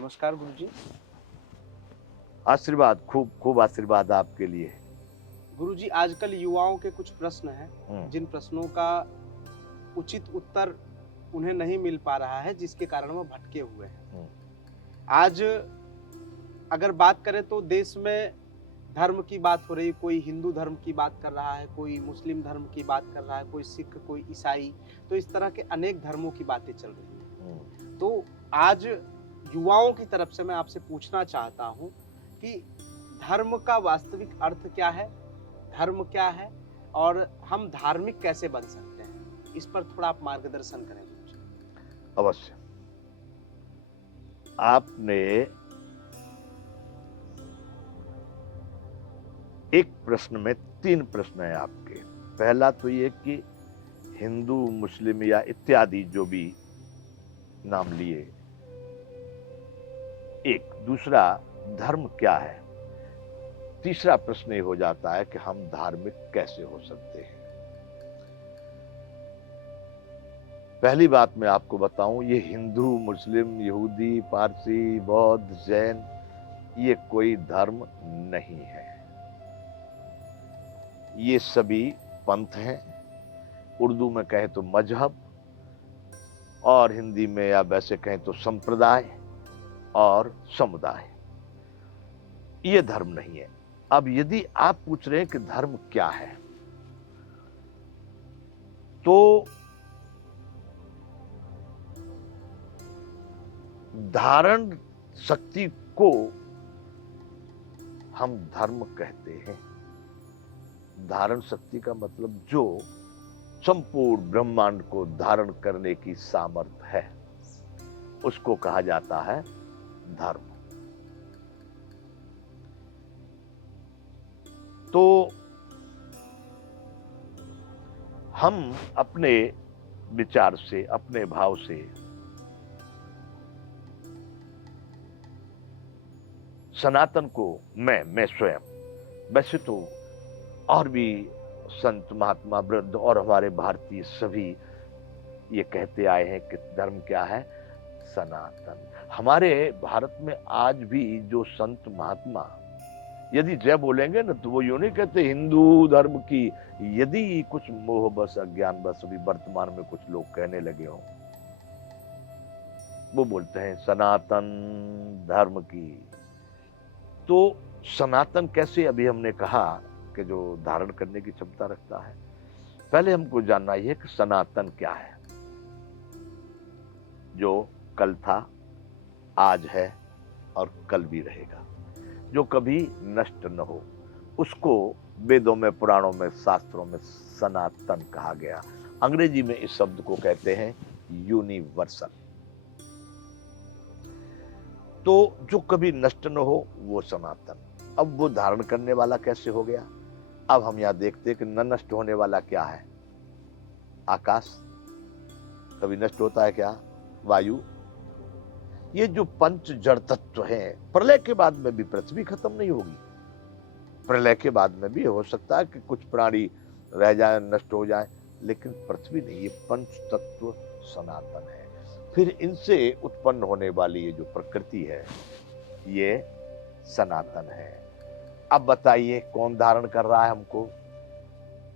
नमस्कार गुरुजी। आशीर्वाद, खूब खूब आशीर्वाद आपके लिए। गुरुजी, आजकल युवाओं के कुछ प्रश्न हैं, हुँ, जिन प्रश्नों का उचित उत्तर उन्हें नहीं मिल पा रहा है, जिसके कारण वो भटके हुए हैं। हुँ, आज अगर बात करें तो देश में धर्म की बात हो रही, कोई हिंदू धर्म की बात कर रहा है, कोई मुस्लिम धर्म की बात कर रहा है, कोई सिख, कोई ईसाई, तो इस तरह के अनेक धर्मों की बातें चल रही हुँ। हैं। तो आज युवाओं की तरफ से मैं आपसे पूछना चाहता हूँ कि धर्म का वास्तविक अर्थ क्या है? धर्म क्या है? और हम धार्मिक कैसे बन सकते हैं? इस पर थोड़ा आप मार्गदर्शन करें मुझे। अवश्य। आपने एक प्रश्न में 3 प्रश्न हैं आपके। पहला तो ये कि हिंदू, मुस्लिम या इत्यादि जो भी नाम लिए, एक। दूसरा, धर्म क्या है? तीसरा प्रश्न ये हो जाता है कि हम धार्मिक कैसे हो सकते हैं? पहली बात मैं आपको बताऊं, ये हिंदू, मुस्लिम, यहूदी, पारसी, बौद्ध, जैन, ये कोई धर्म नहीं है। ये सभी पंथ हैं। उर्दू में कहें तो मजहब, और हिंदी में या वैसे कहें तो संप्रदाय और समुदाय। ये धर्म नहीं है। अब यदि आप पूछ रहे हैं कि धर्म क्या है, तो धारण शक्ति को हम धर्म कहते हैं। धारण शक्ति का मतलब जो संपूर्ण ब्रह्मांड को धारण करने की सामर्थ्य है, उसको कहा जाता है धर्म। तो हम अपने विचार से, अपने भाव से सनातन को मैं स्वयं, वैसे तो और भी संत, महात्मा, वृद्ध और हमारे भारतीय सभी ये कहते आए हैं कि धर्म क्या है? सनातन। हमारे भारत में आज भी जो संत महात्मा यदि जय बोलेंगे ना, तो वो यूं नहीं कहते हिंदू धर्म की। यदि कुछ मोह बस, अज्ञान बस अभी वर्तमान में कुछ लोग कहने लगे हों, वो बोलते हैं सनातन धर्म की। तो सनातन कैसे? अभी हमने कहा कि जो धारण करने की क्षमता रखता है। पहले हमको जानना यह है कि सनातन क्या है। जो कल था, आज है और कल भी रहेगा, जो कभी नष्ट न हो, उसको वेदों में, पुराणों में, शास्त्रों में सनातन कहा गया। अंग्रेजी में इस शब्द को कहते हैं यूनिवर्सल। तो जो कभी नष्ट न हो वो सनातन। अब वो धारण करने वाला कैसे हो गया? अब हम यहां देखते हैं कि न नष्ट होने वाला क्या है? आकाश कभी नष्ट होता है क्या? वायु। ये जो पंच जड़ तत्व हैं, प्रलय के बाद में भी पृथ्वी खत्म नहीं होगी। प्रलय के बाद में भी हो सकता है कि कुछ प्राणी रह जाए, नष्ट हो जाए, लेकिन पृथ्वी नहीं। ये पंच तत्व सनातन है। फिर इनसे उत्पन्न होने वाली ये जो प्रकृति है, ये सनातन है। अब बताइए कौन धारण कर रहा है हमको?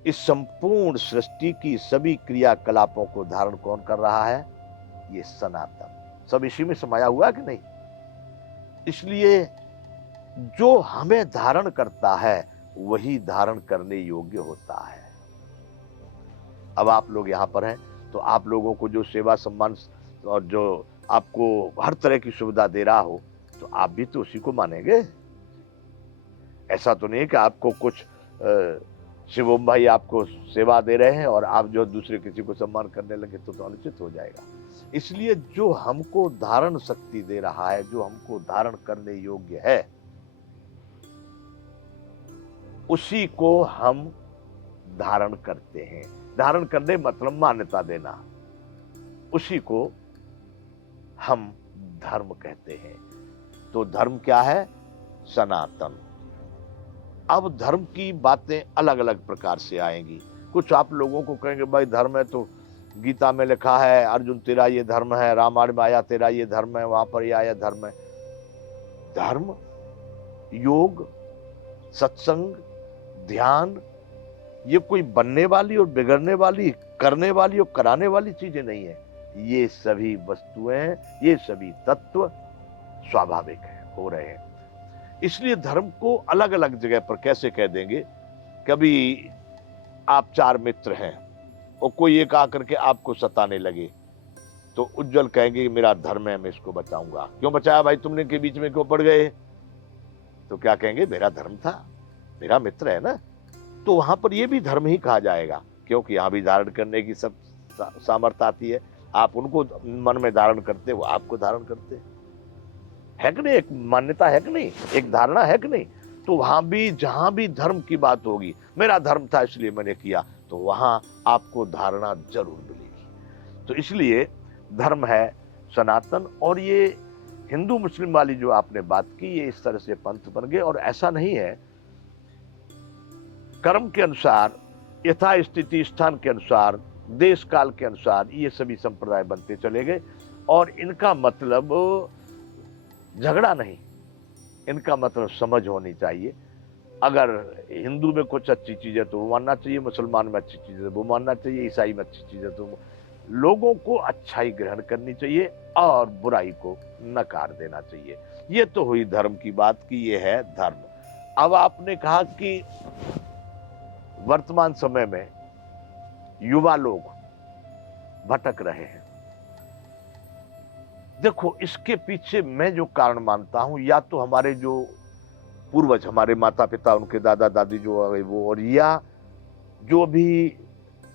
इस संपूर्ण सृष्टि की सभी क्रियाकलापों को धारण कौन कर रहा है? ये सनातन। सब इसी में समाया हुआ है कि नहीं? इसलिए जो हमें धारण करता है वही धारण करने योग्य होता है। अब आप लोग यहां पर हैं, तो आप लोगों को जो सेवा सम्मान और जो आपको हर तरह की सुविधा दे रहा हो, तो आप भी तो उसी को मानेंगे। ऐसा तो नहीं है कि आपको कुछ शिवम भाई आपको सेवा दे रहे हैं और आप जो दूसरे किसी को सम्मान करने लगे तो अनुचित हो जाएगा। इसलिए जो हमको धारण शक्ति दे रहा है, जो हमको धारण करने योग्य है, उसी को हम धारण करते हैं। धारण करने मतलब मान्यता देना, उसी को हम धर्म कहते हैं। तो धर्म क्या है? सनातन। अब धर्म की बातें अलग अलग प्रकार से आएंगी। कुछ आप लोगों को कहेंगे भाई धर्म है तो गीता में लिखा है, अर्जुन तेरा ये धर्म है, रामायण में आया तेरा ये धर्म है, वहां पर ये आया धर्म है। धर्म, योग, सत्संग, ध्यान, ये कोई बनने वाली और बिगड़ने वाली, करने वाली और कराने वाली चीजें नहीं है। ये सभी वस्तुएं, ये सभी तत्व स्वाभाविक है, हो रहे हैं। इसलिए धर्म को अलग अलग जगह पर कैसे कह देंगे। कभी आप 4 मित्र हैं और कोई एक आकर के आपको सताने लगे, तो उज्जवल कहेंगे मेरा धर्म है, मैं इसको बचाऊंगा। क्यों बचाया भाई तुमने, के बीच में क्यों पड़ गए? तो क्या कहेंगे, मेरा धर्म था, मेरा मित्र है ना। तो वहां पर यह भी धर्म ही कहा जाएगा, क्योंकि यहां भी धारण करने की सब सामर्थ्य आती है। आप उनको मन में धारण करते, वो आपको धारण करते, है कि नहीं? एक मान्यता है कि नहीं, एक धारणा है कि नहीं? तो वहां भी जहां भी धर्म की बात होगी, मेरा धर्म था इसलिए मैंने किया, तो वहां आपको धारणा जरूर मिलेगी। तो इसलिए धर्म है सनातन। और ये हिंदू मुस्लिम वाली जो आपने बात की, ये इस तरह से पंथ बन गए। और ऐसा नहीं है, कर्म के अनुसार, यथा स्थिति स्थान के अनुसार, देश काल के अनुसार ये सभी संप्रदाय बनते चले गए। और इनका मतलब झगड़ा नहीं, इनका मतलब समझ होनी चाहिए। अगर हिंदू में कुछ अच्छी चीज है तो वो मानना चाहिए, मुसलमान में अच्छी चीज है वो मानना चाहिए, ईसाई में अच्छी चीज है तो लोगों को अच्छाई ग्रहण करनी चाहिए और बुराई को नकार देना चाहिए। ये तो हुई धर्म की बात की, ये है धर्म। अब आपने कहा कि वर्तमान समय में युवा लोग भटक रहे हैं। देखो, इसके पीछे मैं जो कारण मानता हूं, या तो हमारे जो पूर्वज, हमारे माता पिता, उनके दादा दादी जो आ गए वो, और या जो भी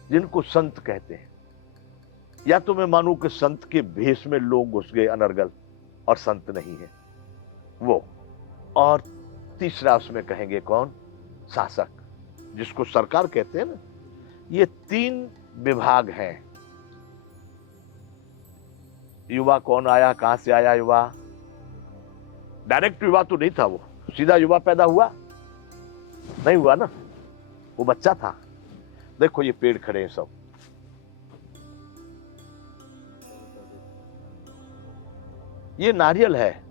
जिनको संत कहते हैं, या तो मैं मानूं कि संत के भेष में लोग घुस गए अनर्गल और संत नहीं है वो, और तीसरा उसमें कहेंगे कौन, शासक, जिसको सरकार कहते हैं ना। ये 3 विभाग हैं। युवा कौन आया, कहां से आया युवा? डायरेक्ट युवा तो नहीं था, वो सीधा युवा पैदा हुआ नहीं हुआ ना, वो बच्चा था। देखो ये पेड़ खड़े हैं सब, ये नारियल है।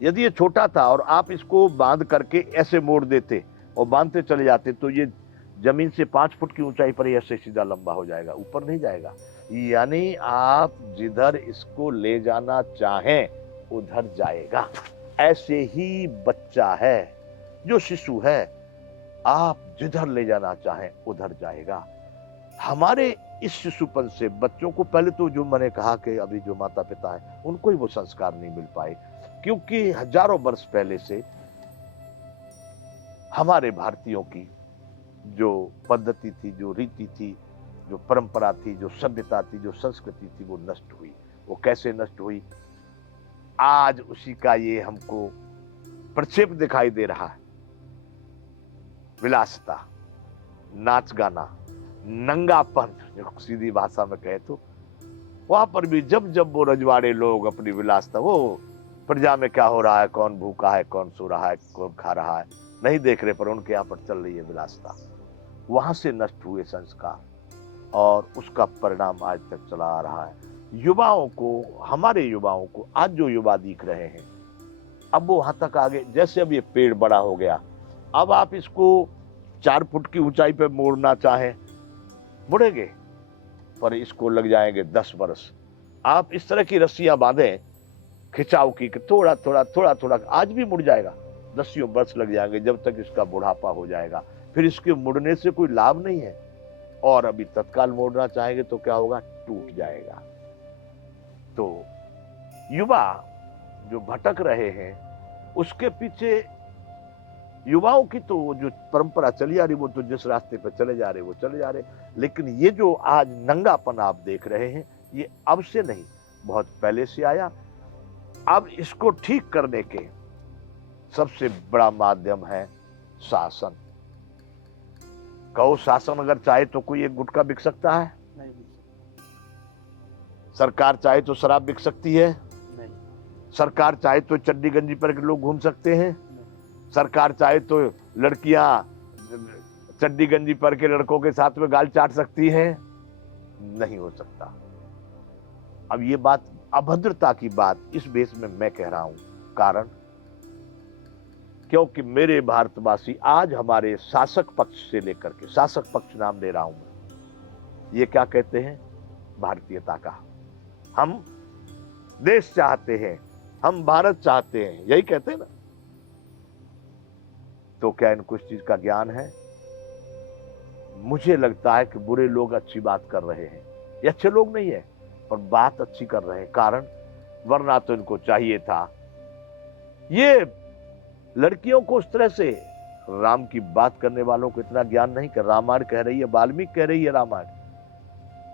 यदि ये छोटा था और आप इसको बांध करके ऐसे मोड़ देते और बांधते चले जाते, तो ये जमीन से 5 फुट की ऊंचाई पर ऐसे सीधा लंबा हो जाएगा, ऊपर नहीं जाएगा। यानी आप जिधर इसको ले जाना चाहें उधर जाएगा। ऐसे ही बच्चा है, जो शिशु है, आप जिधर ले जाना चाहें उधर जाएगा। हमारे इस शिशुपन से बच्चों को, पहले तो जो मैंने कहा कि अभी जो माता पिता है उनको ही वो संस्कार नहीं मिल पाए, क्योंकि हजारों वर्ष पहले से हमारे भारतीयों की जो पद्धति थी, जो रीति थी, जो परंपरा थी, जो सभ्यता थी, जो संस्कृति थी, वो नष्ट हुई। वो कैसे नष्ट हुई, आज उसी का ये हमको प्रक्षेप दिखाई दे रहा है। विलासिता, नाच गाना, नंगापन, जो सीधी भाषा में कहे तो, वहां पर भी जब जब वो रजवाड़े लोग अपनी विलासिता, वो प्रजा में क्या हो रहा है, कौन भूखा है, कौन सो रहा है, कौन खा रहा है, नहीं देख रहे, पर उनके यहाँ पर चल रही है विलासिता। वहां से नष्ट हुए संस्कार, और उसका परिणाम आज तक चला आ रहा है। युवाओं को, हमारे युवाओं को, आज जो युवा दिख रहे हैं, अब वो वहां तक आ गए। जैसे अब ये पेड़ बड़ा हो गया, अब आप इसको 4 फुट की ऊंचाई पे मोड़ना चाहें, मुड़ेंगे, पर इसको लग जाएंगे 10 वर्ष। आप इस तरह की रस्सियां बांधें खिंचाव की, थोड़ा थोड़ा थोड़ा थोड़ा, आज भी मुड़ जाएगा, 10 वर्ष लग जाएंगे, जब तक इसका बुढ़ापा हो जाएगा। फिर इसके मुड़ने से कोई लाभ नहीं है। और अभी तत्काल मोड़ना चाहेंगे तो क्या होगा, टूट जाएगा। तो युवा जो भटक रहे हैं, उसके पीछे युवाओं की तो जो परंपरा चली आ रही, वो तो जिस रास्ते पर चले जा रहे वो चले जा रहे। लेकिन ये जो आज नंगापन आप देख रहे हैं, ये अब से नहीं, बहुत पहले से आया। अब इसको ठीक करने के सबसे बड़ा माध्यम है शासन। कहो शासन अगर चाहे तो कोई एक गुटखा बिक सकता है? नहीं। सरकार चाहे तो शराब बिक सकती है? नहीं। सरकार चाहे तो चड्डी गंजी पर लोग घूम सकते हैं? सरकार चाहे तो लड़कियां चड्डी गंजी पर के लड़कों के साथ में गाल चाट सकती हैं? नहीं हो सकता। अब ये बात, अभद्रता की बात इस बेस में मैं कह रहा हूं, कारण क्योंकि मेरे भारतवासी आज हमारे शासक पक्ष से लेकर के, शासक पक्ष नाम दे रहा हूं मैं, ये क्या कहते हैं? भारतीयता का। हम देश चाहते हैं, हम भारत चाहते हैं, यही कहते हैं ना। तो क्या इनको इस चीज का ज्ञान है? मुझे लगता है कि बुरे लोग अच्छी बात कर रहे हैं, ये अच्छे लोग नहीं है और बात अच्छी कर रहे हैं। कारण, वरना तो इनको चाहिए था ये लड़कियों को उस तरह से, राम की बात करने वालों को इतना ज्ञान नहीं कि रामायण कह रही है, वाल्मीकि कह रही है रामायण,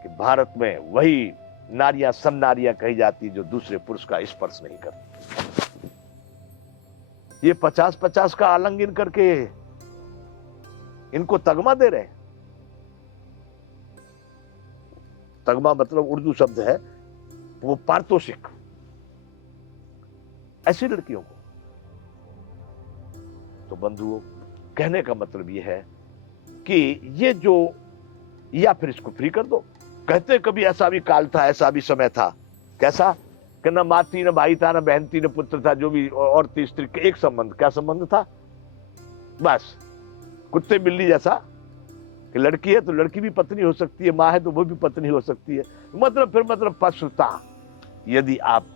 कि भारत में वही नारियां सन्नारियां कही जाती जो दूसरे पुरुष का स्पर्श नहीं करती। ये 50-50 का आलिंगन करके इनको तगमा दे रहे हैं। तगमा मतलब उर्दू शब्द है, वो पारितोषिक, ऐसी लड़कियों को। तो बंधुओं, कहने का मतलब यह है कि ये जो, या फिर इसको फ्री कर दो। कहते कभी ऐसा भी काल था, ऐसा भी समय था, कैसा कि न माँ थी, न भाई था, न बहन थी, न पुत्र था, जो भी और थी स्त्री के एक संबंध। क्या संबंध था? बस कुत्ते बिल्ली जैसा, कि लड़की है तो लड़की भी पत्नी हो सकती है, माँ है तो वो भी पत्नी हो सकती है। मतलब फिर मतलब पशुता। यदि आप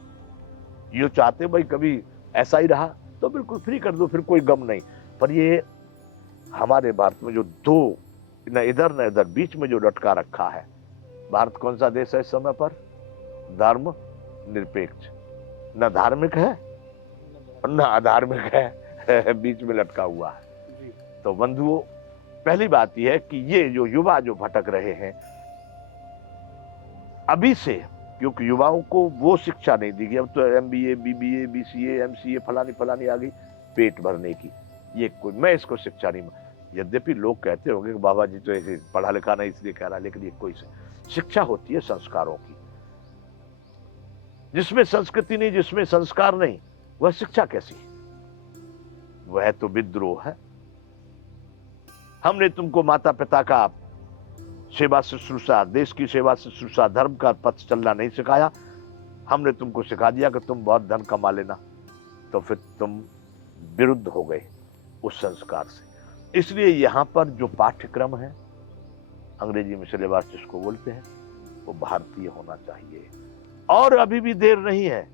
ये चाहते भाई कभी ऐसा ही रहा तो बिल्कुल फ्री कर दो, फिर कोई गम नहीं। पर ये हमारे भारत में जो दो, न इधर न इधर, बीच में जो लटका रखा है, भारत कौन सा देश है इस समय पर? धर्म निरपेक्ष, न धार्मिक है न अधार्मिक है, बीच में लटका हुआ है। तो बंधुओं, पहली बात यह है कि ये जो युवा जो भटक रहे हैं अभी से, क्योंकि युवाओं को वो शिक्षा नहीं दी गई। अब तो MBA, BBA, BCA, MCA फलानी फलानी आ गई पेट भरने की। ये कोई, मैं इसको शिक्षा नहीं, यद्यपि लोग कहते होंगे कि बाबा जी तो ऐसे पढ़ा लिखा नहीं इसलिए कह रहा, लेकिन ये कोई शिक्षा होती है संस्कारों की। जिसमें संस्कृति नहीं, जिसमें संस्कार नहीं, वह शिक्षा कैसी? वह तो विद्रोह है। हमने तुमको माता पिता का सेवा शुश्रूषा, देश की सेवा शुश्रूषा, धर्म का पथ चलना नहीं सिखाया। हमने तुमको सिखा दिया कि तुम बहुत धन कमा लेना, तो फिर तुम विरुद्ध हो गए उस संस्कार से। इसलिए यहां पर जो पाठ्यक्रम है, अंग्रेजी में सिलेबस जिसको बोलते हैं, वो भारतीय होना चाहिए। और अभी भी देर नहीं है,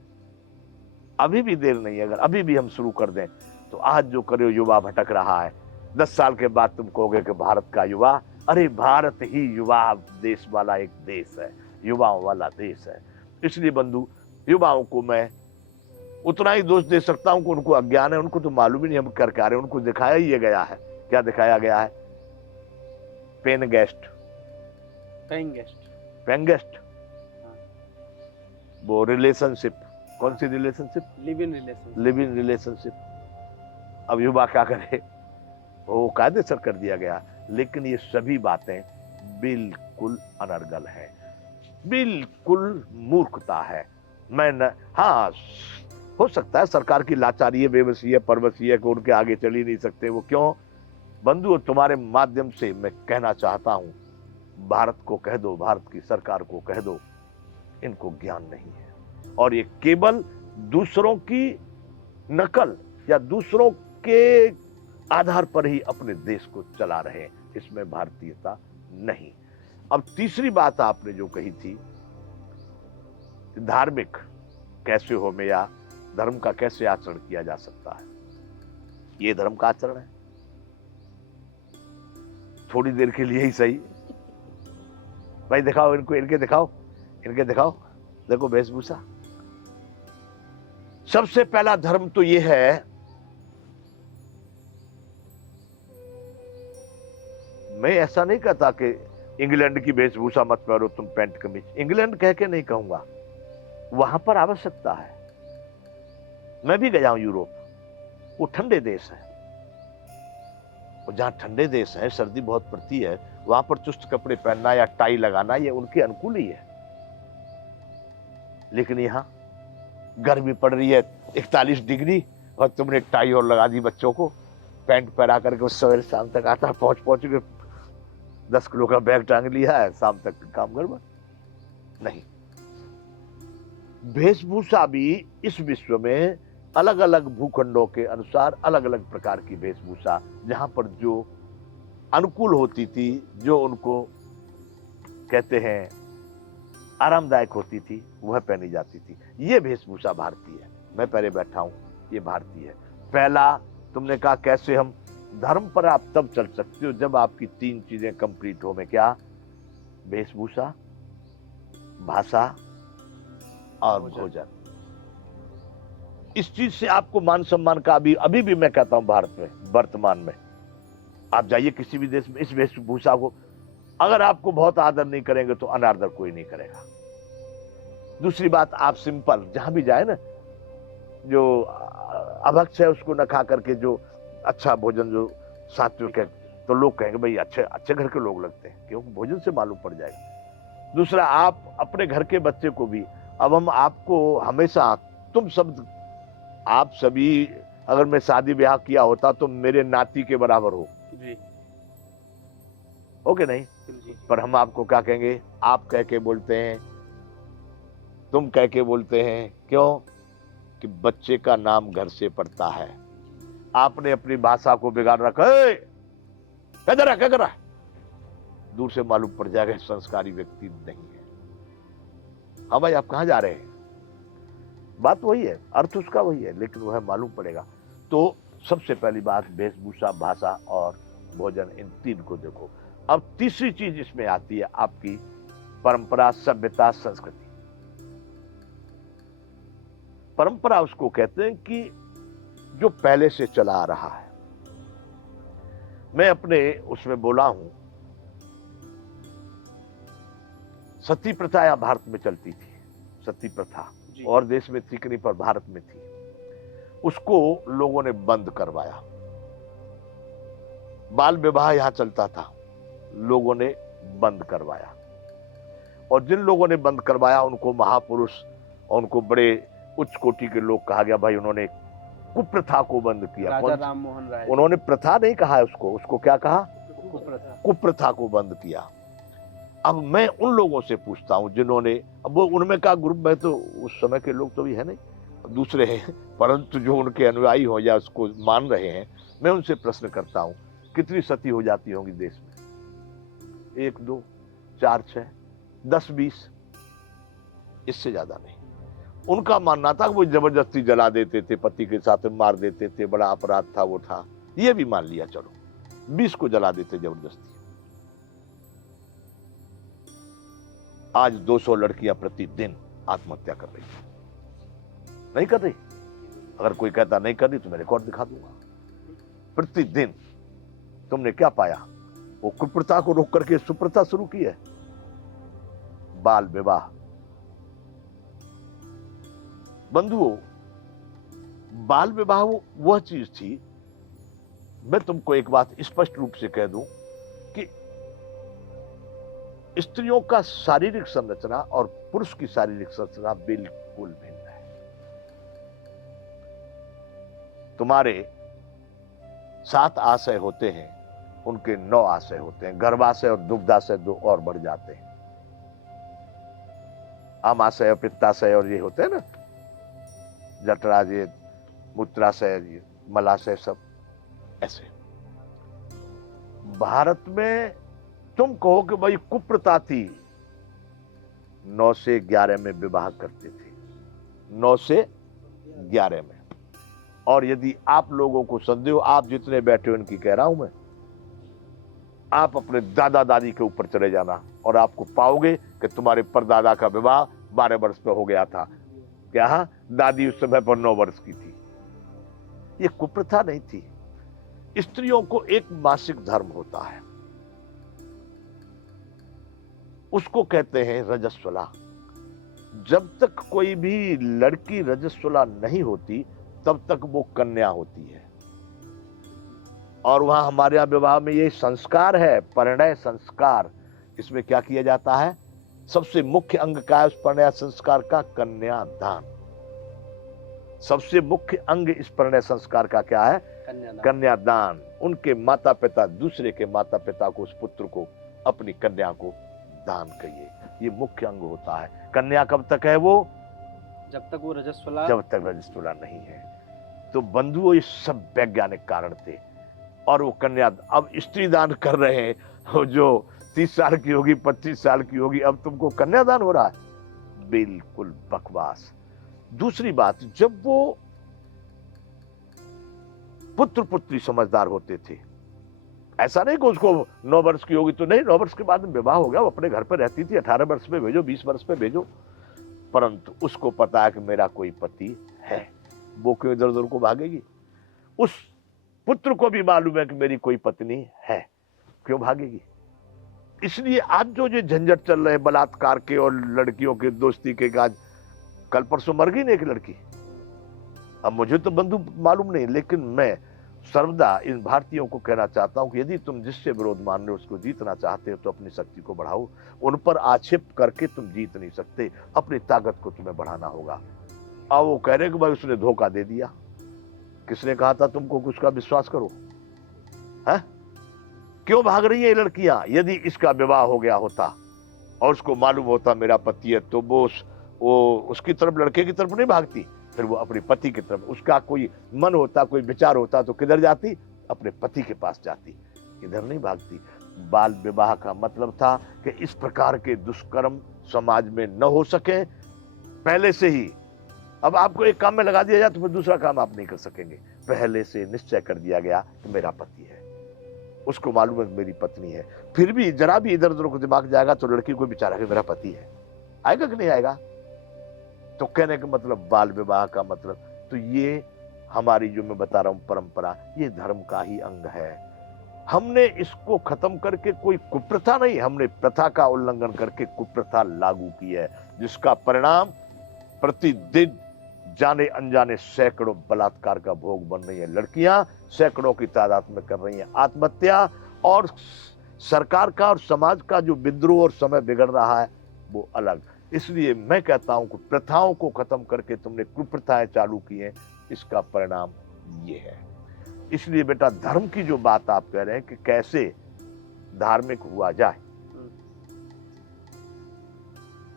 अभी भी देर नहीं है। अगर अभी भी हम शुरू कर दें तो आज जो करे युवा भटक रहा है, 10 साल के बाद तुम कहोगे कि भारत का युवा, अरे भारत ही युवा देश वाला एक देश है, युवाओं वाला देश है। इसलिए बंधु, युवाओं को मैं उतना ही दोष दे सकता हूं कि उनको अज्ञान है, उनको तो मालूम ही नहीं हम कर रहे हैं। उनको दिखाया ही ये गया है, क्या दिखाया गया है? पेन गेस्ट, पेंगेस्ट, वो रिलेशनशिप, कौन सी रिलेशनशिप? Live in relationship. अब युवा क्या करे, वो कायदेसर कर दिया गया। लेकिन ये सभी बातें बिल्कुल अनर्गल है, बिल्कुल मूर्खता है। मैं न, हाँ, हो सकता है सरकार की लाचारी है, बेबसी है, परवसी है कि उनके आगे चल ही नहीं सकते। वो क्यों? बंधु, तुम्हारे माध्यम से मैं कहना चाहता हूं, भारत को कह दो, भारत की सरकार को कह दो, इनको ज्ञान नहीं है और ये केवल दूसरों की नकल या दूसरों के आधार पर ही अपने देश को चला रहे हैं। इसमें भारतीयता नहीं। अब तीसरी बात आपने जो कही थी, धार्मिक कैसे हो में या धर्म का कैसे आचरण किया जा सकता है, ये धर्म का आचरण है। थोड़ी देर के लिए ही सही। भाई दिखाओ इनको, इनके दिखाओ, इनके दिखाओ, देखो वेशभूषा। सबसे पहला धर्म तो यह है, मैं ऐसा नहीं कहता कि इंग्लैंड की वेशभूषा मत पहनो तुम, पैंट कमीज। इंग्लैंड कह के नहीं कहूंगा, वहां पर आवश्यकता है। मैं भी गया हूं यूरोप, वो ठंडे देश है, और जहां ठंडे देश है, सर्दी बहुत पड़ती है, वहां पर चुस्त कपड़े पहनना या टाई लगाना ये उनके अनुकूल ही है। लेकिन यहां गर्मी पड़ रही है 41 डिग्री और तुमने एक टाई और लगा दी बच्चों को, पैंट पहना करके सवेरे शाम तक आता, पहुंच के 10 किलो का बैग टांग लिया है, शाम तक काम गड़बड़ नहीं। वेशभूषा भी इस विश्व में अलग अलग भूखंडों के अनुसार अलग अलग प्रकार की वेशभूषा, जहां पर जो अनुकूल होती थी, जो उनको कहते हैं आरामदायक होती थी, वह पहनी जाती थी। ये वेशभूषा भारतीय है। मैं पहले बैठा हूं, ये भारतीय है। पहला तुमने कहा कैसे हम धर्म पर आप तब चल सकते हो जब आपकी 3 चीजें कंप्लीट हो। में क्या? वेशभूषा, भाषा और भोजन। इस चीज से आपको मान सम्मान का अभी भी मैं कहता हूं भारत में वर्तमान में आप जाइए किसी भी देश में, इस वेशभूषा को अगर आपको बहुत आदर नहीं करेंगे तो अनादर कोई नहीं करेगा। दूसरी बात, आप सिंपल जहां भी जाए ना, जो अभक्ष है उसको न खा करके जो अच्छा भोजन जो सात्विक है, तो लोग कहेंगे भाई अच्छे अच्छे घर के लोग लगते हैं, क्योंकि भोजन से मालूम पड़ जाएगा। दूसरा, आप अपने घर के बच्चे को भी, अब हम आपको हमेशा तुम शब्द, आप सभी, अगर मैं शादी ब्याह किया होता तो मेरे नाती के बराबर हो जी, ओके नहीं? जी, पर हम आपको क्या कहेंगे? आप कह के बोलते हैं, तुम कह के बोलते हैं। क्यों? कि बच्चे का नाम घर से पड़ता है। आपने अपनी भाषा को बिगाड़ रखा है, क्या कर रहा है? दूर से मालूम पड़ जाएगा संस्कारी व्यक्ति नहीं है। हाँ भाई, आप कहां जा रहे हैं? बात वही है, अर्थ उसका वही है, लेकिन वह मालूम पड़ेगा। तो सबसे पहली बात वेशभूषा, भाषा और भोजन, इन 3 को देखो। अब तीसरी चीज इसमें आती है आपकी परंपरा, सभ्यता, संस्कृति। परंपरा उसको कहते हैं कि जो पहले से चला आ रहा है। मैं अपने उसमें बोला हूं, सती प्रथा यहां भारत में चलती थी, सती प्रथा और देश में थी कि नहीं, पर भारत में थी। उसको लोगों ने बंद करवाया। बाल विवाह यहां चलता था, लोगों ने बंद करवाया। और जिन लोगों ने बंद करवाया उनको महापुरुष और उनको बड़े उच्च कोटि के लोग कहा गया। भाई उन्होंने कुप्रथा को बंद किया। राजा राम मोहन राय, उन्होंने प्रथा नहीं कहा उसको क्या कहा? कुप्रथा। कुप्रथा को बंद किया। अब मैं उन लोगों से पूछता हूं जिन्होंने, अब वो उनमें का ग्रुप में तो उस समय के लोग तो भी है नहीं, दूसरे हैं, परंतु जो उनके अनुयायी हो या उसको मान रहे हैं, मैं उनसे प्रश्न करता हूं कितनी सती हो जाती होंगी देश में? 1, 2, 4, 6, 10, 20, इससे ज्यादा नहीं। उनका मानना था कि वो जबरदस्ती जला देते थे, पति के साथ मार देते थे, बड़ा अपराध था वो था। ये भी मान लिया, चलो 20 को जला देते जबरदस्ती। आज 200 लड़कियां प्रतिदिन आत्महत्या कर रही है। नहीं कर रही? अगर कोई कहता नहीं कर रही तो मैं रिकॉर्ड दिखा दूंगा। प्रतिदिन। तुमने क्या पाया? वो कुप्रथा को रोक करके सुप्रथा शुरू की है, बाल विवाह। बंधुओं, बाल विवाह वह चीज थी, मैं तुमको एक बात स्पष्ट रूप से कह दूं कि स्त्रियों का शारीरिक संरचना और पुरुष की शारीरिक संरचना बिल्कुल भिन्न है। तुम्हारे 7 आशय होते हैं, उनके 9 आशय होते हैं। गर्भाशय और दुग्धाशय 2 और बढ़ जाते हैं। आमाशय और पित्ताशय और ये होते हैं ना, जठराशय, मूत्राशय, मलाशय, सब ऐसे। भारत में तुम कहो कि भाई कुप्रथा थी, 9 से 11 में विवाह करते थे, 9 से 11 में। और यदि आप लोगों को संदेह हो, आप जितने बैठे हो इनकी कह रहा हूं मैं, आप अपने दादा दादी के ऊपर चले जाना और आपको पाओगे कि तुम्हारे परदादा का विवाह 12 वर्ष पे हो गया था। क्या? दादी उस समय पर 9 वर्ष की थी। ये कुप्रथा नहीं थी। स्त्रियों को एक मासिक धर्म होता है, उसको कहते हैं रजस्वला। जब तक कोई भी लड़की रजस्वला नहीं होती तब तक वो कन्या होती है। और वहां हमारे यहां विवाह में ये संस्कार है, परिणय संस्कार। इसमें क्या किया जाता है? सबसे मुख्य अंग का है उस परिणय संस्कार का? कन्यादान। सबसे मुख्य अंग इस परिणय संस्कार का क्या है? कन्यादान। उनके माता पिता दूसरे के माता पिता को, उस पुत्र को, अपनी कन्या को दान करिए, ये मुख्य अंग होता है। कन्या कब तक है वो? जब तक वो रजस्वला, जब तक रजस्वला नहीं है। तो बंधुओं ये सब वैज्ञानिक कारण थे। और वो कन्या अब स्त्री दान कर रहे हैं, वो जो 30 साल की होगी 25 साल की होगी, अब तुमको कन्यादान हो रहा है, बिल्कुल बकवास। दूसरी बात, जब वो पुत्र पुत्री समझदार होते थे, ऐसा नहीं कि उसको 9 वर्ष की होगी तो नहीं, 9 वर्ष के बाद में विवाह हो गया, वो अपने घर पर रहती थी, 18 वर्ष पे भेजो, 20 वर्ष पे भेजो, परंतु उसको पता है कि मेरा कोई पति है, वो क्यों इधर उधर को भागेगी। उस पुत्र को भी मालूम है कि मेरी कोई पत्नी है, क्यों भागेगी। इसलिए आज जो झंझट चल रहे बलात्कार के और लड़कियों के दोस्ती के, आज कल परसों मर गई ना एक लड़की, अब मुझे तो बंधु मालूम नहीं, लेकिन मैं सर्वदा इन भारतीयों को कहना चाहता हूं कि यदि तुम जिससे विरोध मान रहे हो उसको जीतना चाहते हो तो अपनी शक्ति को बढ़ाओ, उन पर आक्षेप करके तुम जीत नहीं सकते, अपनी ताकत को तुम्हें बढ़ाना होगा। अब वो कह रहे कि भाई उसने धोखा दे दिया, किसने कहा था तुमको कि उसका विश्वास करो, है? क्यों भाग रही है ये लड़कियां? यदि इसका विवाह हो गया होता और उसको मालूम होता मेरा पति है, तो वो उसकी तरफ, लड़के की तरफ नहीं भागती, फिर वो अपने पति की तरफ, उसका कोई मन होता, कोई विचार होता तो किधर जाती? अपने पति के पास जाती, इधर नहीं भागती। बाल विवाह का मतलब था कि इस प्रकार के दुष्कर्म समाज में न हो सके पहले से ही। अब आपको एक काम में लगा दिया जाए तो फिर दूसरा काम आप नहीं कर सकेंगे। पहले से निश्चय कर दिया गया कि मेरा पति है, उसको मालूम है मेरी पत्नी है, फिर भी जरा भी इधर उधर को दिमाग जाएगा तो लड़की को विचार है मेरा पति है, आएगा कि नहीं आएगा? तो कहने का मतलब बाल विवाह का मतलब, तो ये हमारी जो मैं बता रहा हूं परंपरा, ये धर्म का ही अंग है। हमने इसको खत्म करके कोई कुप्रथा नहीं, हमने प्रथा का उल्लंघन करके कुप्रथा लागू की है, जिसका परिणाम प्रतिदिन जाने अनजाने सैकड़ों बलात्कार का भोग बन रही है लड़कियां, सैकड़ों की तादाद में कर रही हैं आत्महत्या, और सरकार का और समाज का जो विद्रोह और समय बिगड़ रहा है वो अलग। इसलिए मैं कहता हूं कि प्रथाओं को खत्म करके तुमने कुप्रथाएं चालू की हैं, इसका परिणाम ये है। इसलिए बेटा, धर्म की जो बात आप कह रहे हैं कि कैसे धार्मिक हुआ जाए,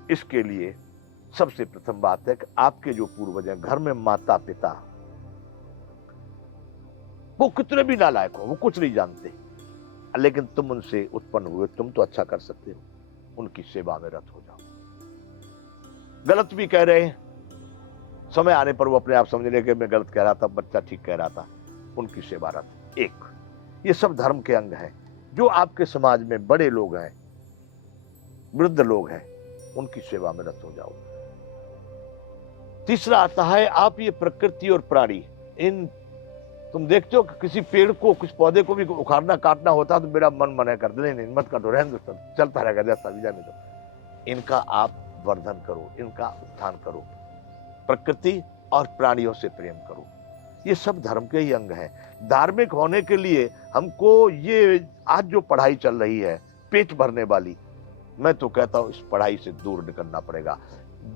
इसके लिए सबसे प्रथम बात है कि आपके जो पूर्वज हैं, घर में माता पिता, वो कितने भी नालायक हो, वो कुछ नहीं जानते, लेकिन तुम उनसे उत्पन्न हुए, तुम तो अच्छा कर सकते हो, उनकी सेवा में रत हो जाओ। गलत भी कह रहे हैं, समय आने पर वो अपने आप समझ रहे कि मैं गलत कह रहा था, बच्चा ठीक कह रहा था, उनकी सेवा रत। एक, ये सब धर्म के अंग हैं। जो आपके समाज में बड़े लोग हैं, वृद्ध लोग हैं, उनकी सेवा में रत हो जाओ। तीसरा आता है, आप ये प्रकृति और प्राणी, इन तुम देखते हो कि किसी पेड़ को, कुछ पौधे को भी उखाड़ना काटना होता तो मेरा मन मना कर दे, नहीं मत काटो, रहने दो, चलता रहेगा जैसा भी जाने दो। इनका आप वर्धन करो, इनका उत्थान करो, प्रकृति और प्राणियों से प्रेम करो। ये सब धर्म के ही अंग हैं। धार्मिक होने के लिए हमको ये आज जो पढ़ाई चल रही है पेट भरने वाली, मैं तो कहता हूं इस पढ़ाई से दूर निकलना पड़ेगा।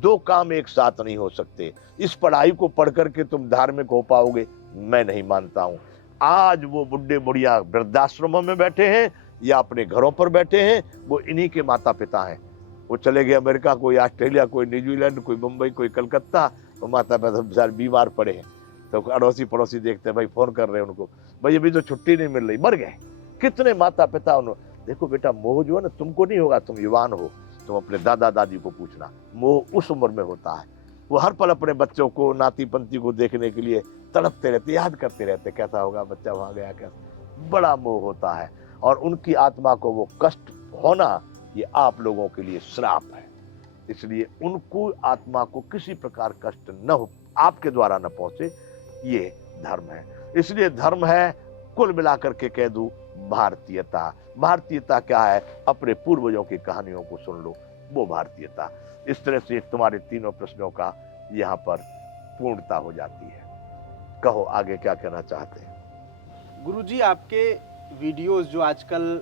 दो काम एक साथ नहीं हो सकते। इस पढ़ाई को पढ़ करके तुम धार्मिक हो पाओगे, मैं नहीं मानता हूं। आज वो बुढ़े बुढ़िया वृद्धाश्रमों में बैठे हैं या अपने घरों पर बैठे हैं, वो इन्हीं के माता पिता हैं। वो चले गए अमेरिका, कोई ऑस्ट्रेलिया, कोई न्यूजीलैंड, कोई मुंबई, कोई कलकत्ता, तो माता पिता बेचारे बीमार पड़े हैं, तो अड़ोसी पड़ोसी देखते हैं, भाई फोन कर रहे हैं उनको, भाई अभी तो छुट्टी नहीं मिल रही, मर गए। कितने माता पिता उन्होंने, देखो बेटा, मोह जो है ना, तुमको नहीं होगा, तुम युवान हो, तुम अपने दादा दादी को पूछना, मोह उस उम्र में होता है। वो हर पल अपने बच्चों को, नाती पंती को देखने के लिए तड़पते रहते, याद करते रहते, कैसा होगा बच्चा वहां गया, कैसा, बड़ा मोह होता है। और उनकी आत्मा को वो कष्ट होना, ये आप लोगों के लिए श्राप है। इसलिए उनको, आत्मा को किसी प्रकार कष्ट न हो, आपके द्वारा न पहुंचे, ये धर्म है। इसलिए धर्म है, कुल मिलाकर के कह दूं, भारतीयता। भारतीयता क्या है? अपने पूर्वजों की कहानियों को सुन लो, वो भारतीयता। इस तरह से तुम्हारे तीनों प्रश्नों का यहाँ पर पूर्णता हो जाती है। कहो आगे क्या कहना चाहते हैं? गुरुजी, आपके वीडियोस जो आजकल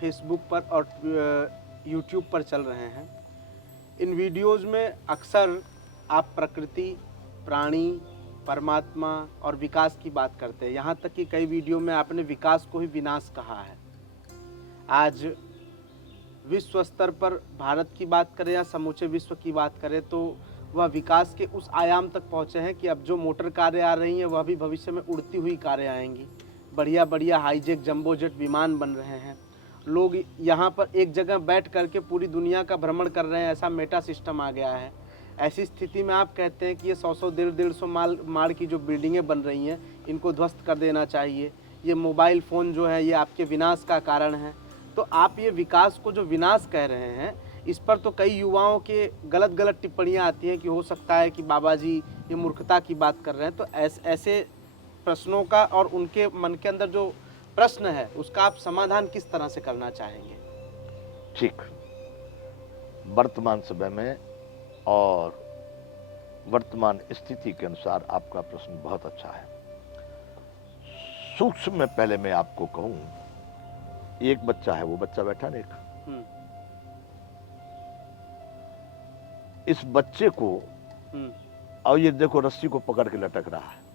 फेसबुक पर और यूट्यूब पर चल रहे हैं, इन वीडियोस में अक्सर आप प्रकृति, प्राणी, परमात्मा और विकास की बात करते हैं। यहाँ तक कि कई वीडियो में आपने विकास को ही विनाश कहा है। आज विश्व स्तर पर भारत की बात करें या समूचे विश्व की बात करें, तो वह विकास के उस आयाम तक पहुँचे हैं कि अब जो मोटर कारें आ रही हैं वह भी भविष्य में उड़ती हुई कारें आएंगी। बढ़िया बढ़िया हाईजेक जंबो जेट विमान बन रहे हैं। लोग यहाँ पर एक जगह बैठ करके पूरी दुनिया का भ्रमण कर रहे हैं, ऐसा मेटा सिस्टम आ गया है। ऐसी स्थिति में आप कहते हैं कि ये 100-100 150-150 माड़ की जो बिल्डिंगें बन रही हैं इनको ध्वस्त कर देना चाहिए। ये मोबाइल फ़ोन जो है ये आपके विनाश का कारण है। तो आप ये विकास को जो विनाश कह रहे हैं, इस पर तो कई युवाओं के गलत गलत टिप्पणियां आती हैं कि हो सकता है कि बाबा जी ये मूर्खता की बात कर रहे हैं। तो ऐसे प्रश्नों का और उनके मन के अंदर जो प्रश्न है उसका आप समाधान किस तरह से करना चाहेंगे? ठीक, वर्तमान समय में और वर्तमान स्थिति के अनुसार आपका प्रश्न बहुत अच्छा है। सूक्ष्म में पहले मैं आपको कहूं, एक बच्चा है, वो बच्चा बैठा ना एक, इस बच्चे को और ये देखो रस्सी को पकड़ के लटक रहा है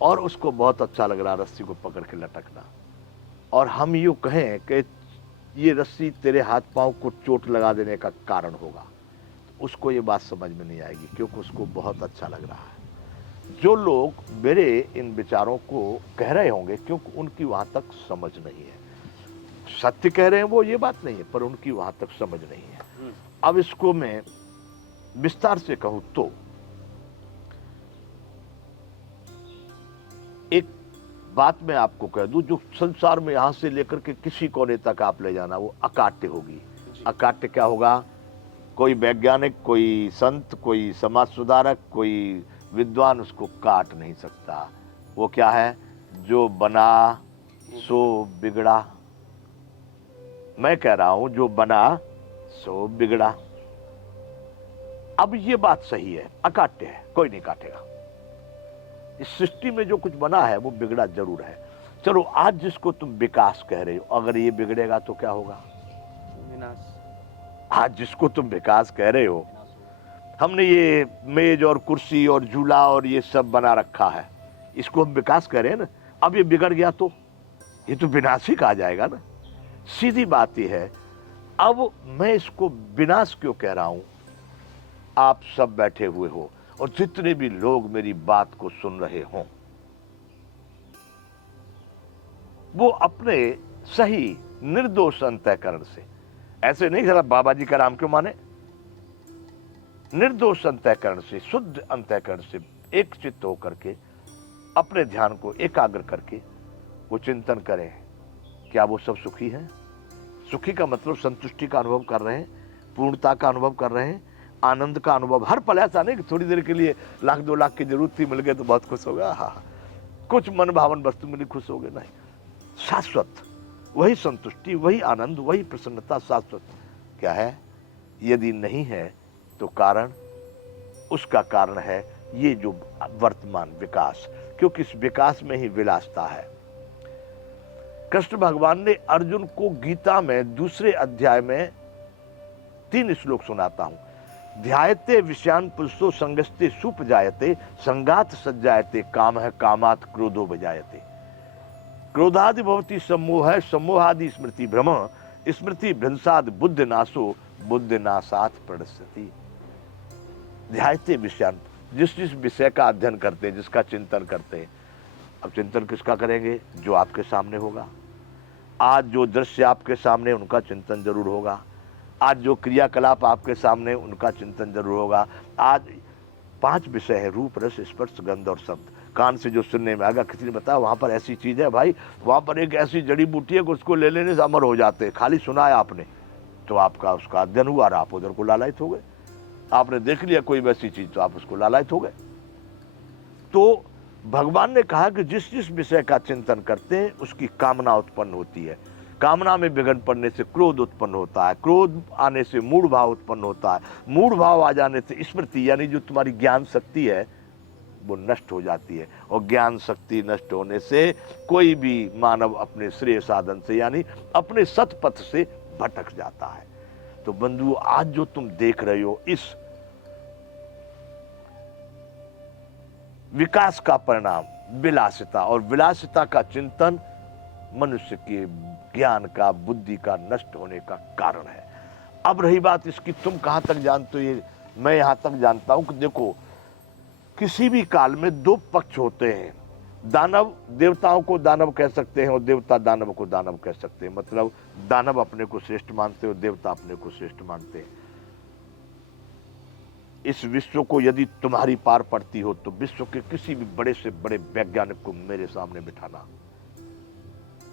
और उसको बहुत अच्छा लग रहा है रस्सी को पकड़ के लटकना। और हम यूं कहें कि ये रस्सी तेरे हाथ पांव को चोट लगा देने का कारण होगा, तो उसको ये बात समझ में नहीं आएगी क्योंकि उसको बहुत अच्छा लग रहा है। जो लोग मेरे इन विचारों को कह रहे होंगे क्योंकि उनकी वहां तक समझ नहीं है, सत्य कह रहे हैं वो, ये बात नहीं है, पर उनकी वहां तक समझ नहीं है। अब इसको मैं विस्तार से कहूं तो एक बात मैं आपको कह दूं, जो संसार में यहां से लेकर के किसी कोने तक आप ले जाना वो अकाट्य होगी। अकाट्य क्या होगा? कोई वैज्ञानिक, कोई संत, कोई समाज सुधारक, कोई विद्वान उसको काट नहीं सकता। वो क्या है? जो बना सो बिगड़ा। मैं कह रहा हूं जो बना सो बिगड़ा। अब ये बात सही है, अकाट्य है, कोई नहीं काटेगा। इस सृष्टि में जो कुछ बना है वो बिगड़ा जरूर है। चलो आज जिसको तुम विकास कह रहे हो, अगर ये बिगड़ेगा तो क्या होगा? विनाश। आज जिसको तुम विकास कह रहे हो, हमने ये मेज और कुर्सी और झूला और ये सब बना रखा है, इसको हम विकास कह रहे हैं ना। अब ये बिगड़ गया तो ये तो विनाश ही कहा जाएगा ना। सीधी बात यह है। अब मैं इसको विनाश क्यों कह रहा हूं? आप सब बैठे हुए हो और जितने भी लोग मेरी बात को सुन रहे हों, वो अपने सही निर्दोष अंतःकरण से, ऐसे नहीं जरा बाबा जी का नाम क्यों माने, निर्दोष अंतःकरण से, शुद्ध अंतःकरण से एक चित्त होकर के अपने ध्यान को एकाग्र करके वो चिंतन करें, क्या वो सब सुखी हैं? सुखी का मतलब संतुष्टि का अनुभव कर रहे हैं, पूर्णता का अनुभव कर रहे हैं, आनंद का अनुभव। हर पल ऐसा नहीं कि थोड़ी देर के लिए 1-2 लाख की जरूरत थी, मिल गए तो बहुत खुश हो गया, हाँ कुछ मन भावन वस्तु मिली खुश हो गए, नहीं। शाश्वत वही संतुष्टि, वही आनंद, वही प्रसन्नता शाश्वत क्या है? यदि नहीं है तो कारण, उसका कारण है ये जो वर्तमान विकास, क्योंकि इस विकास में ही विलासता है। कृष्ण भगवान ने अर्जुन को गीता में 2 अध्याय में 3 श्लोक सुनाता हूं। ध्यायते विषयान पुरुषो संगस्ते सुपजायते संगात सज्जायते काम है कामात क्रोधो भजायते। क्रोधादि भवति सम्मोह सम्मोहादि स्मृति भ्रम स्मृति भ्रंसाद बुद्धि नाशो बुद्धि नाशात प्रणश्यति। ध्यायते विषयान, जिस विषय का अध्ययन करते हैं, जिसका चिंतन करते हैं। अब चिंतन किसका करेंगे? जो आपके सामने होगा। आज जो दृश्य आपके सामने, उनका चिंतन जरूर होगा। आज जो क्रियाकलाप आपके सामने, उनका चिंतन जरूर होगा। आज 5 विषय है, रूप रस स्पर्श गंध और शब्द। कान से जो सुनने में आएगा, किसी ने बताया वहां पर ऐसी चीज है भाई, वहां पर एक ऐसी जड़ी बूटी है कि उसको ले लेने से अमर हो जाते हैं, खाली सुना है आपने तो आपका उसका अध्ययन हुआ और आप उधर को लालायित हो गए। आपने देख लिया कोई वैसी चीज तो आप उसको लालायित हो गए। तो भगवान ने कहा कि जिस जिस विषय का चिंतन करते हैं उसकी कामना उत्पन्न होती है। कामना में विघ्न पड़ने से क्रोध उत्पन्न होता है, क्रोध आने से मूढ़ भाव उत्पन्न होता है, मूढ़ भाव आ जाने से स्मृति, यानी जो तुम्हारी ज्ञान शक्ति है वो नष्ट हो जाती है। और ज्ञान शक्ति नष्ट होने से कोई भी मानव अपने श्रेय साधन से, यानी अपने सतपथ से भटक जाता है। तो बंधु, आज जो तुम देख रहे हो इस विकास का परिणाम विलासिता, और विलासिता का चिंतन मनुष्य के ज्ञान का, बुद्धि का नष्ट होने का कारण है। अब रही बात इसकी, तुम कहां तक जानते हो, ये मैं यहां तक जानता हूं कि देखो, किसी भी काल में दो पक्ष होते हैं। दानव देवताओं को दानव कह सकते हैं और देवता दानव को दानव कह सकते हैं। मतलब दानव अपने को श्रेष्ठ मानते हो, देवता अपने को श्रेष्ठ मानते हैं। इस विश्व को यदि तुम्हारी पार पड़ती हो तो विश्व के किसी भी बड़े से बड़े वैज्ञानिक को मेरे सामने बिठाना।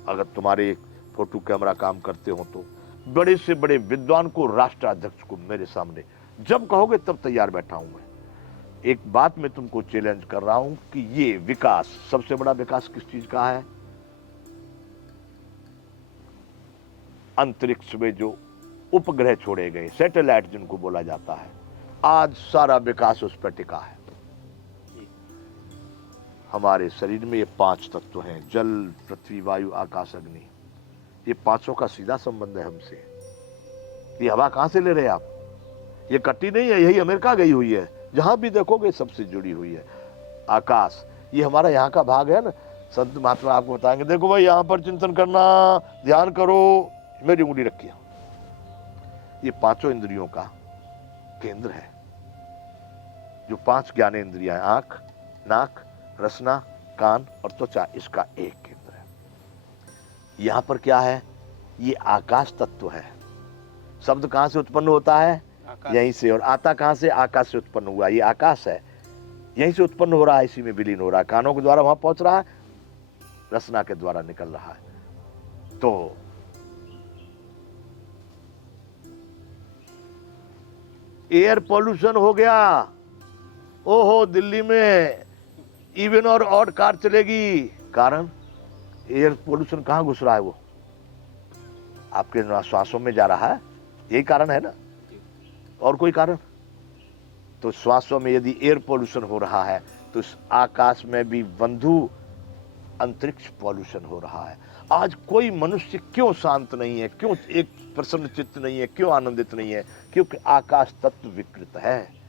अगर तुम्हारे फोटो कैमरा काम करते हो तो बड़े से बड़े विद्वान को, राष्ट्राध्यक्ष को मेरे सामने जब कहोगे तब तैयार बैठा हूं मैं। एक बात मैं तुमको चैलेंज कर रहा हूं कि ये विकास, सबसे बड़ा विकास किस चीज का है? अंतरिक्ष में जो उपग्रह छोड़े गए, सैटेलाइट जिनको बोला जाता है, आज सारा विकास उस पर टिका है। हमारे शरीर में ये 5 तत्व हैं, जल, पृथ्वी, वायु, आकाश, अग्नि। ये पांचों का सीधा संबंध है हमसे। ये हवा कहां से ले रहे हैं आप? ये कट्टी नहीं है, यही अमेरिका गई हुई है। जहां भी देखोगे सबसे जुड़ी हुई है। आकाश, ये हमारा यहाँ का भाग है ना। संत महात्मा आपको बताएंगे, देखो भाई यहाँ पर चिंतन करना, ध्यान करो, मेरी उंगली रखिए। ये पांचों इंद्रियों का केंद्र है। जो 5 ज्ञानेंद्रियां हैं, आंख, नाक, रसना, कान और त्वचा, इसका एक केंद्र है। यहां पर क्या है? ये आकाश तत्व है। शब्द कहां से उत्पन्न होता है? यहीं से। और आता कहां से? आकाश से उत्पन्न हुआ। ये आकाश है, यहीं से उत्पन्न हो रहा है, इसी में विलीन हो रहा है। कानों के द्वारा वहां पहुंच रहा है, रसना के द्वारा निकल रहा है। तो एयर पॉल्यूशन हो गया, ओहो दिल्ली में इवन और ऑड कार चलेगी। कारण एयर पोल्यूशन कहां घुस रहा है? वो आपके श्वासों में जा रहा है, यही कारण है ना, और कोई कारण? तो श्वासों में यदि एयर पोल्यूशन हो रहा है तो इस आकाश में भी बंधु अंतरिक्ष पोल्यूशन हो रहा है। आज कोई मनुष्य क्यों शांत नहीं है, क्यों एक प्रसन्न चित्त नहीं है, क्यों आनंदित नहीं है? क्योंकि आकाश तत्व विकृत है।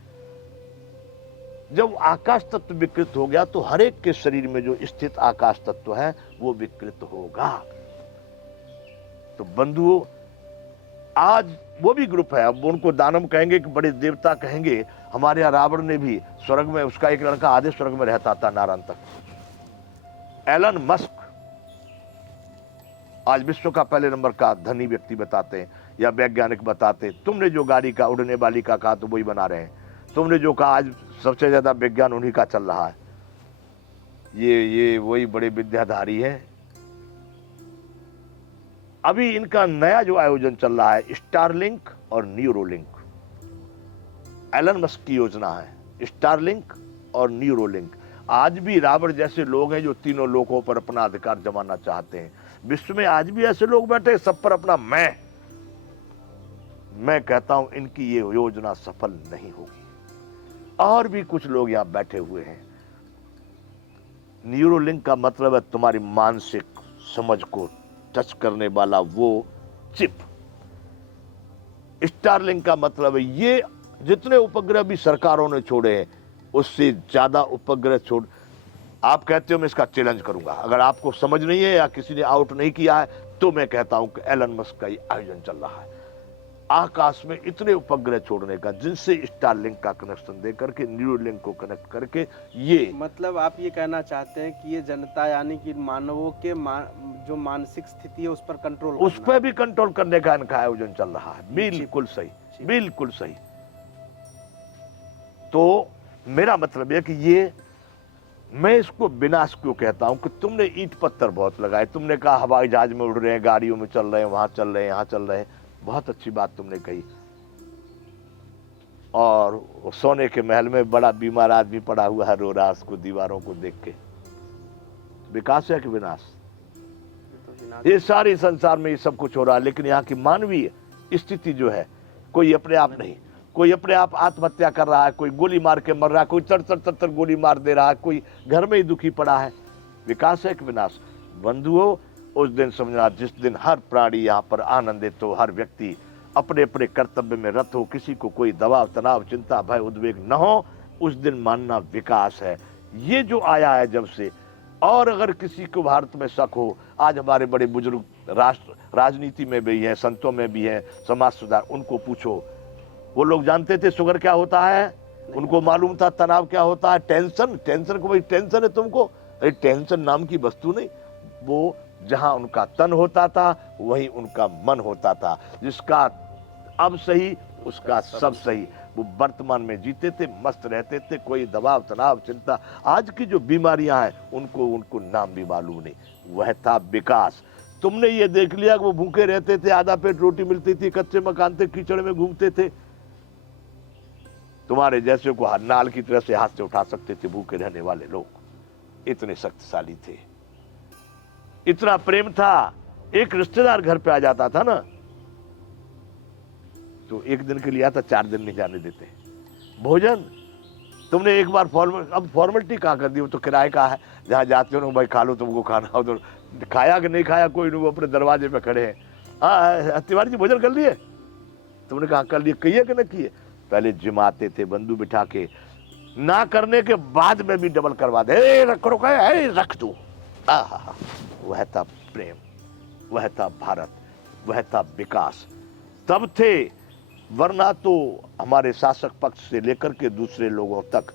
जब आकाश तत्व विकृत हो गया तो हर एक के शरीर में जो स्थित आकाश तत्व है वो विकृत होगा। तो बंधुओं, आज वो भी ग्रुप है, अब उनको दानव कहेंगे कि बड़े देवता कहेंगे। हमारे यहाँ रावण ने भी स्वर्ग में, उसका एक लड़का आधे स्वर्ग में रहता था, नारायण तक। एलन मस्क आज विश्व का पहले नंबर का धनी व्यक्ति बताते हैं या वैज्ञानिक बताते हैं। तुमने जो गाड़ी का, उड़ने वाली का कहा तो वही बना रहे हैं। तुमने जो कहा, आज सबसे ज्यादा विज्ञान उन्हीं का चल रहा है। ये वही बड़े विद्याधारी है। अभी इनका नया जो आयोजन चल रहा है, स्टारलिंक और न्यूरोलिंक, एलन मस्क की योजना है, स्टारलिंक और न्यूरोलिंक। आज भी रावण जैसे लोग हैं जो तीनों लोगों पर अपना अधिकार जमाना चाहते हैं। विश्व में आज भी ऐसे लोग बैठे सब पर अपना मैं कहता हूं इनकी ये योजना सफल नहीं होगी। और भी कुछ लोग यहां बैठे हुए हैं। न्यूरोलिंक का मतलब है तुम्हारी मानसिक समझ को टच करने वाला वो चिप। स्टारलिंक का मतलब है ये जितने उपग्रह भी सरकारों ने छोड़े हैं उससे ज्यादा उपग्रह छोड़। आप कहते हो मैं इसका चैलेंज करूंगा, अगर आपको समझ नहीं है या किसी ने आउट नहीं किया है तो मैं कहता हूं कि एलन मस्क का ये आयोजन चल रहा है आकाश में इतने उपग्रह छोड़ने का, जिनसे स्टारलिंक का कनेक्शन दे करके न्यूरोलिंक को कनेक्ट करके। ये मतलब आप ये कहना चाहते हैं कि ये जनता यानी कि मानवों के जो मानसिक स्थिति है उस पर कंट्रोल, उस पर भी कंट्रोल करने का इनका आयोजन चल रहा है। बिल्कुल सही, बिल्कुल सही। तो मेरा मतलब यह कि ये, मैं इसको विनाश क्यों कहता हूं कि तुमने ईंट पत्थर बहुत लगाए। तुमने कहा हवाई जहाज में उड़ रहे हैं, गाड़ियों में चल रहे हैं, वहां चल रहे हैं, यहां चल रहे हैं, बहुत अच्छी बात तुमने कही। और सोने के महल में बड़ा बीमार आदमी पड़ा हुआ है, रो रहा, उसको दीवारों को देख के। विकास है कि विनाश? ये सारे संसार में ये सब कुछ हो रहा है, लेकिन यहाँ की मानवीय स्थिति जो है, कोई अपने आप नहीं, कोई अपने आप आत्महत्या कर रहा है, कोई गोली मार के मर रहा है, कोई चढ़ गोली मार दे रहा है, कोई घर में ही दुखी पड़ा है। विकास है कि विनाश? बंधुओं, उस दिन समझना जिस दिन हर प्राणी यहाँ पर आनंदित हो, हर व्यक्ति अपने अपने कर्तव्य में रत हो, किसी को कोई दबाव, तनाव, चिंता, भय, उद्वेग न हो, उस दिन मानना विकास है। ये जो आया है जब से, और अगर किसी को भारत में शक हो, आज हमारे बड़े बुजुर्ग राजनीति में भी है, संतों में भी है, समाज सुधार, उनको पूछो। वो लोग जानते थे शुगर क्या होता है? उनको मालूम था तनाव क्या होता है? टेंशन को भाई टेंशन है तुमको? अरे टेंशन नाम की वस्तु नहीं। वो जहां उनका तन होता था वहीं उनका मन होता था। जिसका अब सही उसका सब सही। वो वर्तमान में जीते थे, मस्त रहते थे, कोई दबाव तनाव चिंता। आज की जो बीमारियां हैं उनको नाम भी मालूम नहीं। वह था विकास। तुमने ये देख लिया कि वो भूखे रहते थे, आधा पेट रोटी मिलती थी, कच्चे मकान थे, कीचड़ में घूमते थे। तुम्हारे जैसे को नाल की तरह से हाथ से उठा सकते थे भूखे रहने वाले लोग। इतने शक्तिशाली थे, इतना प्रेम था। एक रिश्तेदार घर पे आ जाता था ना तो एक दिन के लिए आता, 4 दिन नहीं जाने देते। भोजन तुमने एक बार अब फॉर्मेलिटी कहाँ कर दी? वो तो किराए का है, जहाँ जाते हो भाई खा लो, तुमको खाना हो तो। खाया कि नहीं खाया कोई नहीं, वो अपने दरवाजे पे खड़े हैं। हाँ तिवारी जी भोजन कर लिए? तुमने कहा कर लिए, कहिए कि न किए? पहले जिमाते थे बंधु बिठा के, ना करने के बाद में भी डबल करवा दे, रख दो। वह था प्रेम, वह था भारत, वह था विकास। तब थे, वरना तो हमारे शासक पक्ष से लेकर के दूसरे लोगों तक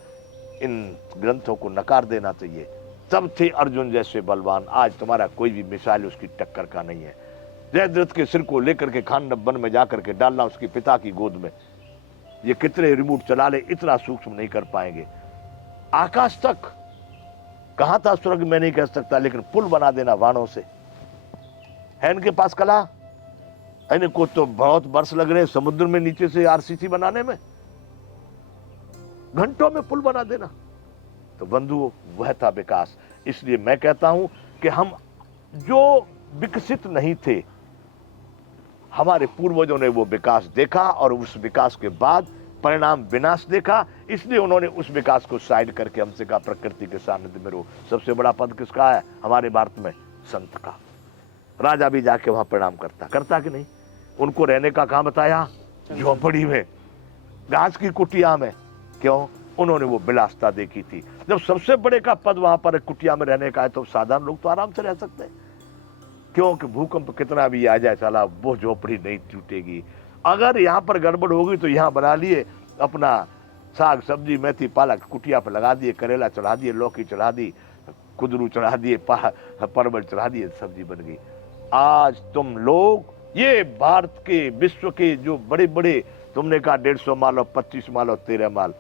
इन ग्रंथों को नकार देना चाहिए। तब थे अर्जुन जैसे बलवान। आज तुम्हारा कोई भी मिसाल उसकी टक्कर का नहीं है। जयद्रथ के सिर को लेकर के खांडव वन में जाकर के डालना उसके पिता की गोद में, ये कितने रिमोट चला ले, इतना सूक्ष्म नहीं कर पाएंगे। आकाश तक कहां था स्वर्ग में नहीं कह सकता, लेकिन पुल बना देना वाणों से है इनके पास कला। इनको तो बहुत वर्ष लग रहे समुद्र में नीचे से आरसीसी बनाने में, घंटों में पुल बना देना। तो बंधु वह था विकास। इसलिए मैं कहता हूं कि हम जो विकसित नहीं थे, हमारे पूर्वजों ने वो विकास देखा और उस विकास के बाद परिणाम विनाश देखा। इसलिए उन्होंने उस विकास को साइड करके हमसे कहा प्रकृति के सानिध्य में रहो। सबसे बड़ा पद किसका है हमारे भारत में? संत का। राजा भी जाके वहां प्रणाम करता कि नहीं? उनको रहने का कहां बताया? झोपड़ी में, घास की कुटिया में। क्यों? उन्होंने वो विलासता देखी थी। जब सबसे बड़े का पद वहां पर कुटिया में रहने का है तो साधारण लोग तो आराम से रह सकते हैं। क्योंकि भूकंप कितना भी आ जाए साला वो झोपड़ी नहीं टूटेगी। अगर यहाँ पर गड़बड़ होगी तो यहाँ बना लिए अपना साग सब्जी मेथी पालक कुटिया पर लगा दिए, करेला चढ़ा दिए, लौकी चढ़ा दी, कुदरू चढ़ा दिए, परवल चढ़ा दिए, सब्जी बन गई। आज तुम लोग ये भारत के विश्व के जो बड़े बड़े, तुमने कहा 150 माल और 25 माल और 13 माल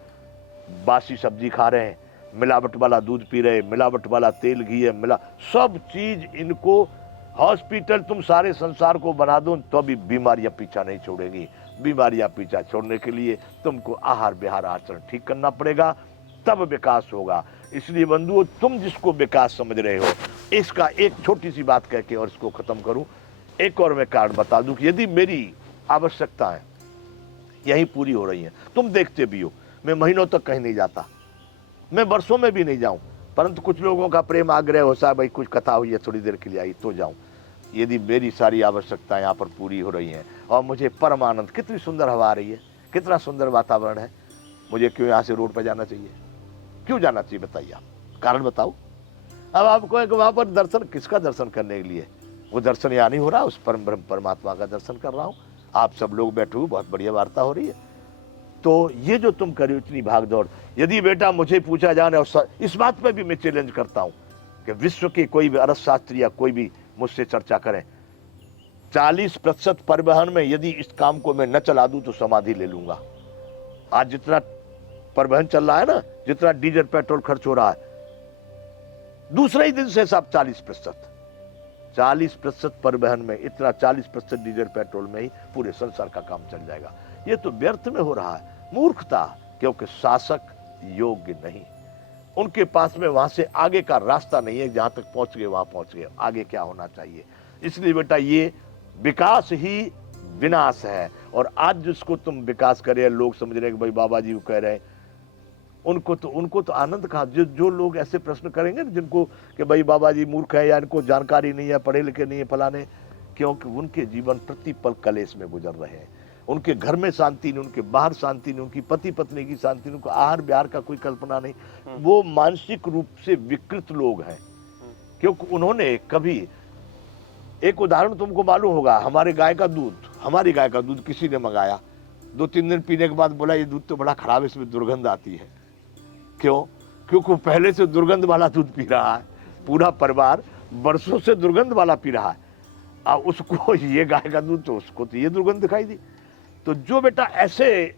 बासी सब्जी खा रहे हैं, मिलावट वाला दूध पी रहे, मिलावट वाला तेल घी है, सब चीज इनको हॉस्पिटल तुम सारे संसार को बना दो तो भी बीमारियां पीछा नहीं छोड़ेगी। बीमारियां पीछा छोड़ने के लिए तुमको आहार विहार आचरण ठीक करना पड़ेगा, तब विकास होगा। इसलिए बंधुओं, तुम जिसको विकास समझ रहे हो, इसका एक छोटी सी बात कह के और इसको खत्म करूं। एक और मैं कारण बता दूं कि यदि मेरी आवश्यकताएं यही पूरी हो रही हैं, तुम देखते भी हो मैं महीनों तक कहीं नहीं जाता, मैं वर्षों में भी नहीं जाऊं, परंतु कुछ लोगों का प्रेम आग्रह हो सा भाई कुछ कथा हुई है थोड़ी देर के लिए आई तो जाऊं। यदि मेरी सारी आवश्यकताएं यहाँ पर पूरी हो रही हैं और मुझे परम आनंद, कितनी सुंदर हवा आ रही है, कितना सुंदर वातावरण है, मुझे क्यों यहाँ से रोड पर जाना चाहिए? क्यों जाना चाहिए बताइए आप, कारण बताओ। अब आपको एक वहां पर दर्शन, किसका दर्शन करने के लिए? वो दर्शन यहाँ नहीं हो रहा, उस परम ब्रह्म परमात्मा का दर्शन कर रहा हूँ। आप सब लोग बैठे हुए, बहुत बढ़िया वार्ता हो रही है। तो ये जो तुम करो इतनी भाग दौड़, यदि बेटा मुझे पूछा जाने, और इस बात पर भी मैं चैलेंज करता हूं कि विश्व के कोई भी अर्थशास्त्री या कोई भी मुझसे चर्चा करें, 40% परिवहन में यदि इस काम को मैं न चला दूं तो समाधि ले लूंगा। आज जितना परिवहन चल रहा है ना, जितना डीजल पेट्रोल खर्च हो रहा है, दूसरे ही दिन से सब 40% परिवहन में, इतना 40% डीजल पेट्रोल में ही पूरे संसार का काम चल जाएगा। ये तो व्यर्थ में हो रहा है, मूर्खता, क्योंकि शासक योग्य नहीं, उनके पास में वहां से आगे का रास्ता नहीं है। जहां तक पहुंच गए वहां पहुंच गए, आगे क्या होना चाहिए? इसलिए बेटा ये विकास ही विनाश है। और आज जिसको तुम विकास कर रहे हैं, लोग समझ रहे हैं कि भाई बाबा जी वो कह रहे हैं, उनको तो आनंद कहा। जो लोग ऐसे प्रश्न करेंगे जिनको कि भाई बाबा जी मूर्ख है या इनको जानकारी नहीं है, पढ़े लिखे नहीं है, फलाने, क्योंकि उनके जीवन प्रतिपल कलेश में गुजर रहे हैं। उनके घर में शांति नहीं, उनके बाहर शांति नहीं, उनकी पति पत्नी की शांति नहीं, उनको आहार विहार का कोई कल्पना नहीं। वो मानसिक रूप से विकृत लोग हैं, क्योंकि उन्होंने कभी एक उदाहरण तुमको मालूम होगा, हमारी गाय का दूध किसी ने मंगाया, 2-3 दिन पीने के बाद बोला ये दूध तो बड़ा खराब है, इसमें दुर्गंध आती है। क्यों? क्योंकि पहले से दुर्गंध वाला दूध पी रहा है, पूरा परिवार बरसों से दुर्गंध वाला पी रहा है। अब उसको ये गाय का दूध, तो उसको तो ये दुर्गंध दिखाई दी। तो जो बेटा ऐसे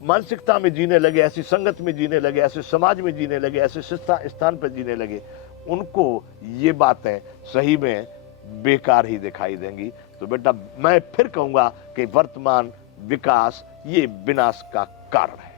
मानसिकता में जीने लगे, ऐसी संगत में जीने लगे, ऐसे समाज में जीने लगे, ऐसे शिक्षा स्थान पर जीने लगे, उनको ये बातें सही में बेकार ही दिखाई देंगी। तो बेटा मैं फिर कहूंगा कि वर्तमान विकास ये विनाश का कारण है।